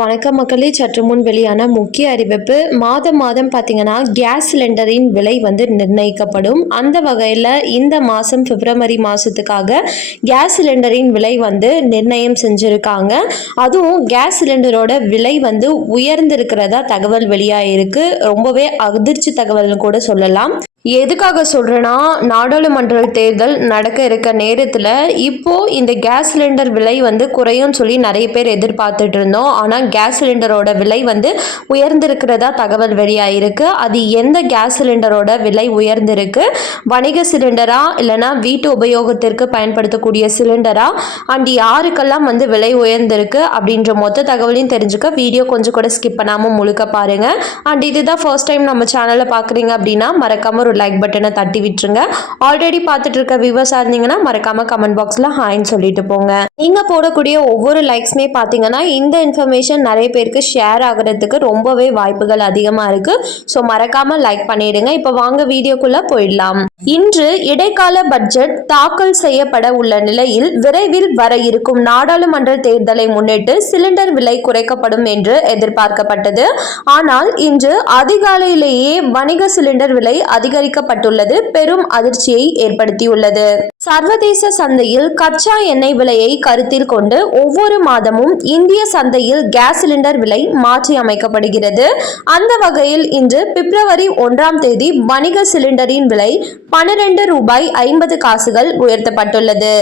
வணக்கம் மக்களே சற்று முன் வெளியான முக்கிய அறிவிப்பு. மாதம் மாதம் பார்த்தீங்கன்னா கேஸ் சிலிண்டரின் விலை வந்து நிர்ணயிக்கப்படும். அந்த வகையில் இந்த மாதம் பிப்ரவரி மாதத்துக்காக கேஸ் சிலிண்டரின் விலை வந்து நிர்ணயம் செஞ்சுருக்காங்க. அதுவும் கேஸ் சிலிண்டரோட விலை வந்து உயர்ந்திருக்கிறதா தகவல் வெளியாகிருக்கு ரொம்பவே அதிர்ச்சி தகவல்னு கூட சொல்லலாம். எதுக்காக சொல்கிறேன்னா நாடாளுமன்ற தேர்தல் நடக்க இருக்க நேரத்தில் இப்போது இந்த கேஸ் சிலிண்டர் விலை வந்து குறையும் சொல்லி நிறைய பேர் எதிர்பார்த்துட்டு இருந்தோம். ஆனால் கேஸ் சிலிண்டரோட விலை வந்து உயர்ந்திருக்கிறதா தகவல் வெளியாகிருக்கு அது எந்த கேஸ் சிலிண்டரோட விலை உயர்ந்திருக்கு? வணிக சிலிண்டரா இல்லைனா வீட்டு உபயோகத்திற்கு பயன்படுத்தக்கூடிய சிலிண்டரா? அண்ட் யாருக்கெல்லாம் வந்து விலை உயர்ந்திருக்கு அப்படின்ற மொத்த தகவலையும் தெரிஞ்சுக்க வீடியோ கொஞ்சம் கூட ஸ்கிப் பண்ணாமல் முழுக்க பாருங்கள் அண்ட் இதுதான் ஃபர்ஸ்ட் டைம் நம்ம சேனலை பார்க்குறீங்க அப்படின்னா மறக்காமல் ஒரு லைக் பட்டனை தட்டி விட்டுருங்க. ஆல்ரெடி பார்த்துட்டு இருக்க வியூவர்ஸாக இருந்தீங்கன்னா மறக்காம கமெண்ட் பாக்ஸில் ஹாய்ன்னு சொல்லிட்டு போங்க. நீங்கள் போடக்கூடிய ஒவ்வொரு லைக்ஸ்மே பார்த்தீங்கன்னா இந்த இன்ஃபர்மேஷன் நிறைய பேருக்கு ஷேர் ஆகிறதுக்கு ரொம்பவே வாய்ப்புகள் அதிகமாக இருக்குது ஸோ மறக்காம லைக் பண்ணிடுங்க. இப்போ வாங்க வீடியோக்குள்ளே போயிடலாம். இன்று இடைக்கால பட்ஜெட் தாக்கல் செய்யப்பட உள்ள நிலையில் விரைவில் வர இருக்கும் நாடாளுமன்ற தேர்தலை முன்னிட்டு சிலிண்டர் விலை குறைக்கப்படும் என்று எதிர்பார்க்கப்பட்டது. ஆனால் இன்று அதிகாலையிலேயே வணிக சிலிண்டர் விலை அதிக அதிகரிக்கப்பட்டுள்ளது. பெரும் அதிர்ச்சியை ஏற்படுத்தியுள்ளது. சர்வதேச சந்தையில் கச்சா எண்ணெய் விலையை கருத்தில் கொண்டு ஒவ்வொரு மாதமும் இந்திய சந்தையில் கேஸ் சிலிண்டர் விலை மாற்றி அமைக்கப்படுகிறது. அந்த வகையில் இன்று பிப்ரவரி ஒன்றாம் தேதி வணிக சிலிண்டரின் விலை பனிரெண்டு ரூபாய் ஐம்பது காசுகள் உயர்த்தப்பட்டுள்ளது.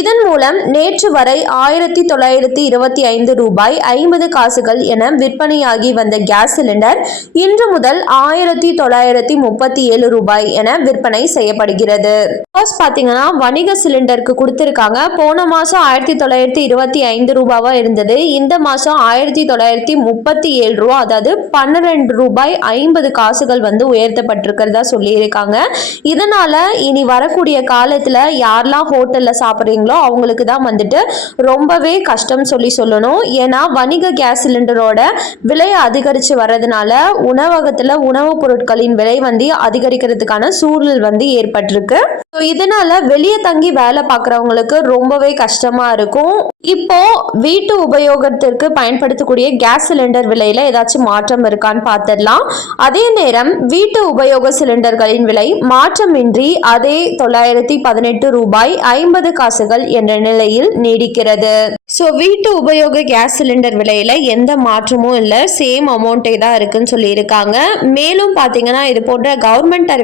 இதன் மூலம் நேற்று வரை ஆயிரத்தி தொள்ளாயிரத்தி இருபத்தி ஐந்து ரூபாய் ஐம்பது காசுகள் என விற்பனையாகி வந்த கேஸ் சிலிண்டர் இன்று முதல் ஆயிரத்தி தொள்ளாயிரத்தி முப்பத்தி ஏழு ரூபாய் என விற்பனை செய்யப்படுகிறது. ஃபர்ஸ்ட் பார்த்தீங்கன்னா வணிக சிலிண்டருக்கு கொடுத்துருக்காங்க. போன மாதம் ஆயிரத்தி தொள்ளாயிரத்தி இருபத்தி ஐந்து ரூபாவா இருந்தது. இந்த மாதம் ஆயிரத்தி தொள்ளாயிரத்தி முப்பத்தி ஏழு ரூபா அதாவது பன்னிரெண்டு ரூபாய் ஐம்பது காசுகள் வந்து உயர்த்தப்பட்டிருக்கிறதா சொல்லியிருக்காங்க. இதனால இனி வரக்கூடிய காலத்தில் யாரெல்லாம் ஹோட்டலில் சாப்பிட்றீங்களோ அவங்களுக்கு தான் வந்துட்டு ரொம்பவே கஷ்டம் சொல்லி சொல்லணும். ஏன்னா வணிக கேஸ் சிலிண்டரோட விலை அதிகரித்து வர்றதுனால உணவகத்தில் உணவுப் பொருட்களின் விலை வந்து அதிகரிக்கிறது அதிகரிக்கிறதுக்கான சூழல் வந்து ஏற்பட்டிருக்கு. ஸோ இதனால வெளியே தங்கி வேலை பார்க்குறவங்களுக்கு ரொம்பவே கஷ்டமா இருக்கும். இப்போ வீட்டு உபயோகத்திற்கு பயன்படுத்தக்கூடிய கேஸ் சிலிண்டர் விலையில ஏதாச்சும் மாற்றம் இருக்கான்னு பார்த்துடலாம் அதே நேரம் வீட்டு உபயோக சிலிண்டர்களின் விலை மாற்றமின்றி அதே தொள்ளாயிரத்தி பதினெட்டு ரூபாய் ஐம்பது காசுகள் என்ற நிலையில் நீடிக்கிறது. ஸோ வீட்டு உபயோக கேஸ் சிலிண்டர் விலையில எந்த மாற்றமும் இல்லை. சேம் அமௌண்ட்டே தான் இருக்குன்னு சொல்லியிருக்காங்க. மேலும் பார்த்தீங்கன்னா இது போன்ற கவர்மெண்ட்